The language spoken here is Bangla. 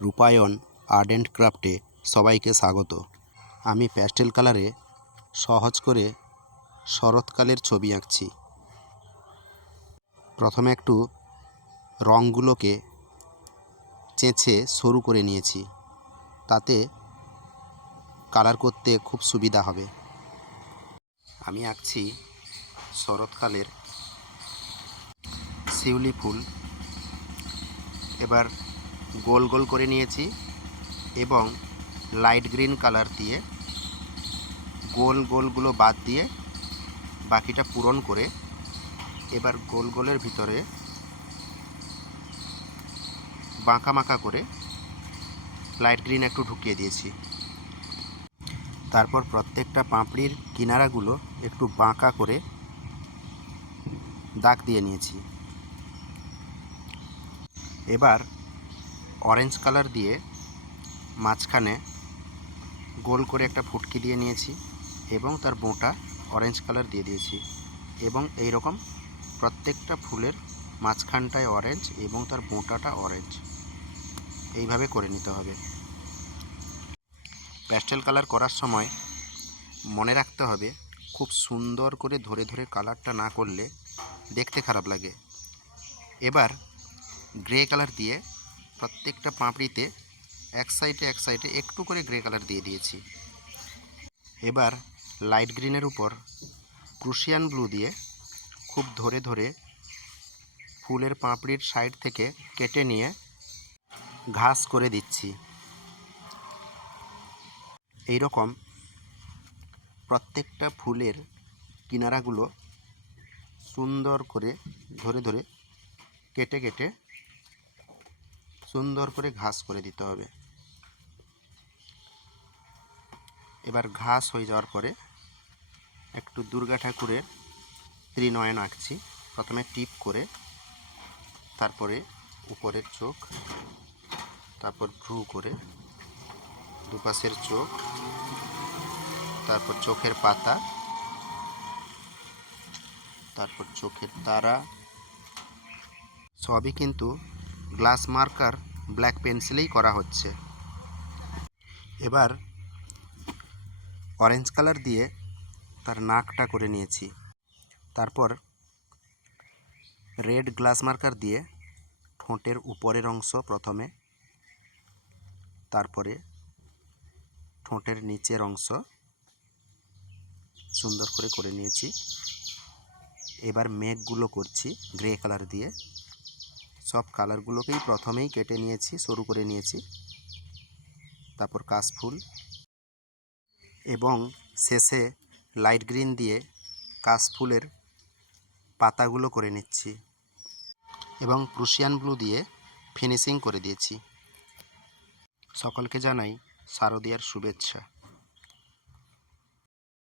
রূপায়ণ আর্ট অ্যান্ড ক্রাফটে সবাইকে স্বাগত। আমি প্যাস্টেল কালারে সহজ করে শরৎকালের ছবি আঁকছি। প্রথমে একটু রঙগুলোকে চেঁচে সরু করে নিয়েছি। তাতে কালার করতে খুব সুবিধা হবে। আমি আঁকছি শরৎকালের শিউলি ফুল। এবার গোল গোল করে নিয়েছি এবং লাইট গ্রিন কালার দিয়ে গোল গোলগুলো বাদ দিয়ে বাকিটা পূরণ করে এবার গোল গোলের ভিতরে বাঁকা মাঁকা করে লাইট গ্রিন একটু ঢুকিয়ে দিয়েছি। তারপর প্রত্যেকটা পাপড়ির কিনারাগুলো একটু বাঁকা করে দাগ দিয়ে নিয়েছি। এবার অরেঞ্জ কালার দিয়ে মাঝখানে গোল করে একটা ফুটকি দিয়ে নিয়েছি এবং তার বোঁটা অরেঞ্জ কালার দিয়ে দিয়েছি এবং এই রকম প্রত্যেকটা ফুলের মাঝখানটায় অরেঞ্জ এবং তার বোঁটাটা অরেঞ্জ এইভাবে করে নিতে হবে। প্যাস্টেল কালার করার সময় মনে রাখতে হবে, খুব সুন্দর করে ধরে ধরে কালারটা না করলে দেখতে খারাপ লাগে। এবার গ্রে কালার দিয়ে প্রত্যেকটা পাপড়িতে এক সাইডে এক সাইডে একটু করে গ্রে কালার দিয়ে দিয়েছি। এবার লাইট গ্রিনের উপর প্রুশিয়ান ব্লু দিয়ে খুব ধরে ধরে ফুলের পাপড়ির সাইড থেকে কেটে নিয়ে ঘাস করে দিচ্ছি। এই রকম প্রত্যেকটা ফুলের কিনারাগুলো সুন্দর করে ধরে ধরে কেটে কেটে সুন্দর করে ঘাস করে দিতে হবে। এবার ঘাস হয়ে যাওয়ার পরে একটু দুর্গা ঠাকুরের ত্রিনয়ন আঁকছি। প্রথমে টিপ করে তারপরে উপরের চোখ, তারপর ভ্রু করে দুপাশের চোখ, তারপর চোখের পাতা, তারপর চোখের তারা। সবই কিন্তু গ্লাস মার্কার ব্ল্যাক পেন্সিলেই করা হচ্ছে। এবার অরেঞ্জ কালার দিয়ে তার নাকটা করে নিয়েছি। তারপর রেড গ্লাস মার্কার দিয়ে ঠোঁটের উপরের অংশ প্রথমে, তারপরে ঠোঁটের নিচের অংশ সুন্দর করে করে নিয়েছি। এবার মেঘগুলো করছি গ্রে কালার দিয়ে। সব কালারগুলোকেই প্রথমেই কেটে নিয়েছি, সরু করে নিয়েছি। তারপর কাশফুল। এবং শেষে লাইট গ্রিন দিয়ে কাশফুলের পাতাগুলো করে নিচ্ছি। এবং প্রুশিয়ান ব্লু দিয়ে ফিনিশিং করে দিয়েছি। সকলকে জানাই শারদীয়ার শুভেচ্ছা।